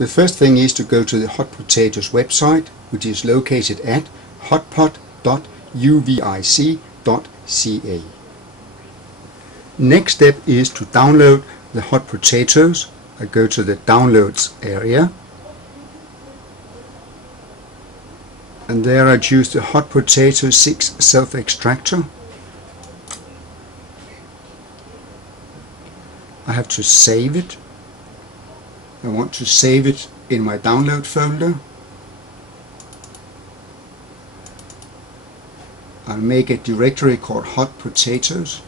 The first thing is to go to the Hot Potatoes website, which is located at hotpot.uvic.ca. Next step is to download the Hot Potatoes. I go to the Downloads area, and there I choose the Hot Potato 6 self-extractor. I have to save it. I want to save it in my download folder. I'll make a directory called Hot Potatoes.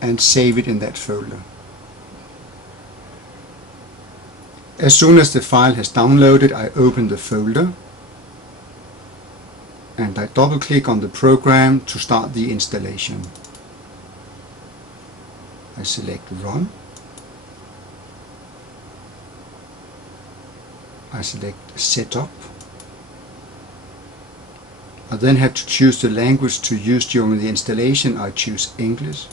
And save it in that folder. As soon as the file has downloaded, I open the folder and I double click on the program to start the installation. I select Run. I select Setup. I then have to choose the language to use during the installation. I choose English.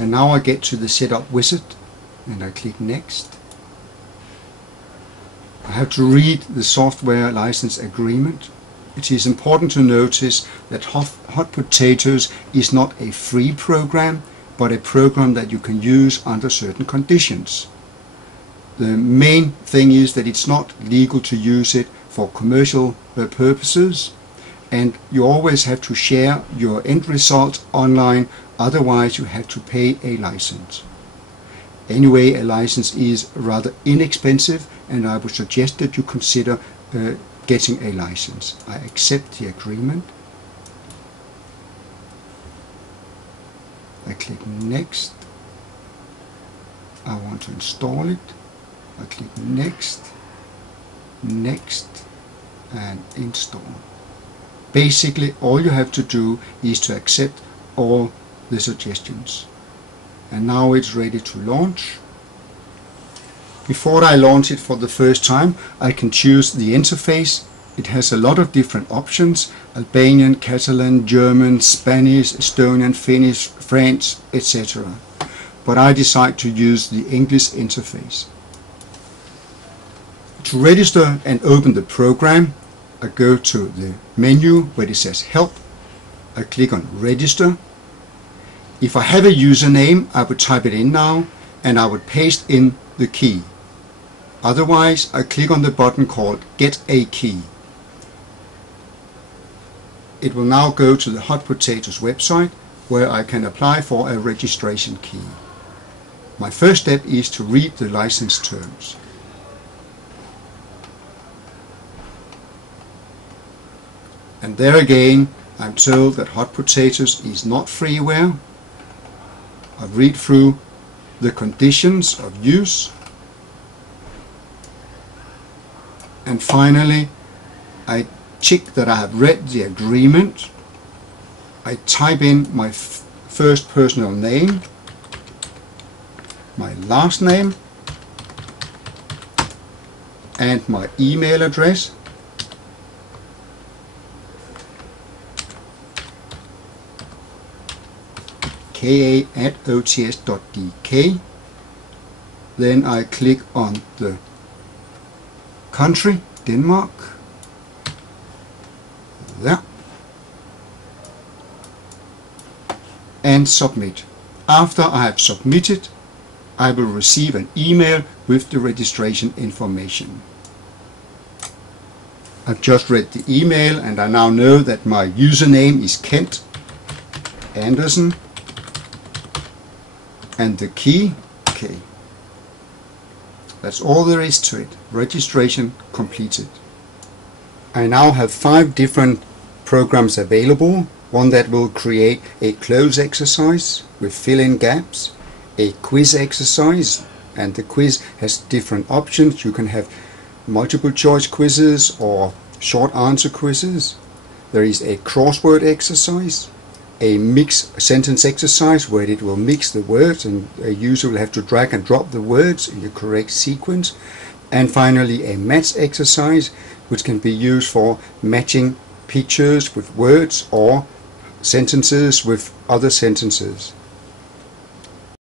And now I get to the Setup wizard and I click Next. I have to read the software license agreement. It is important to notice that Hot Potatoes is not a free program, but a program that you can use under certain conditions. The main thing is that it's not legal to use it for commercial purposes, and you always have to share your end results online, otherwise you have to pay a license. Anyway, a license is rather inexpensive, and I would suggest that you consider getting a license. I accept the agreement. I click Next. I want to install it. I click Next, Next, and Install. Basically, all you have to do is to accept all the suggestions. And now it's ready to launch. Before I launch it for the first time, I can choose the interface. It has a lot of different options: Albanian, Catalan, German, Spanish, Estonian, Finnish, French, etc. But I decide to use the English interface. To register and open the program, I go to the menu where it says Help. I click on Register. If I have a username, I would type it in now and I would paste in the key. Otherwise, I click on the button called Get a Key. It will now go to the Hot Potatoes website where I can apply for a registration key. My first step is to read the license terms. And there again, I'm told that Hot Potatoes is not freeware. I read through the conditions of use. And finally, I check that I have read the agreement. I type in my first personal name, my last name, and my email address. ka@ots.dk. Then I click on the country, Denmark. There. And submit. After I have submitted, I will receive an email with the registration information. I've just read the email and I now know that my username is Kent Andersen and the key K. That's all there is to it. Registration completed. I now have 5 different programs available. One that will create a close exercise with fill-in gaps, a quiz exercise, and the quiz has different options. You can have multiple choice quizzes or short answer quizzes. There is a crossword exercise, a mix sentence exercise where it will mix the words and a user will have to drag and drop the words in the correct sequence. And finally a match exercise which can be used for matching pictures with words or sentences with other sentences.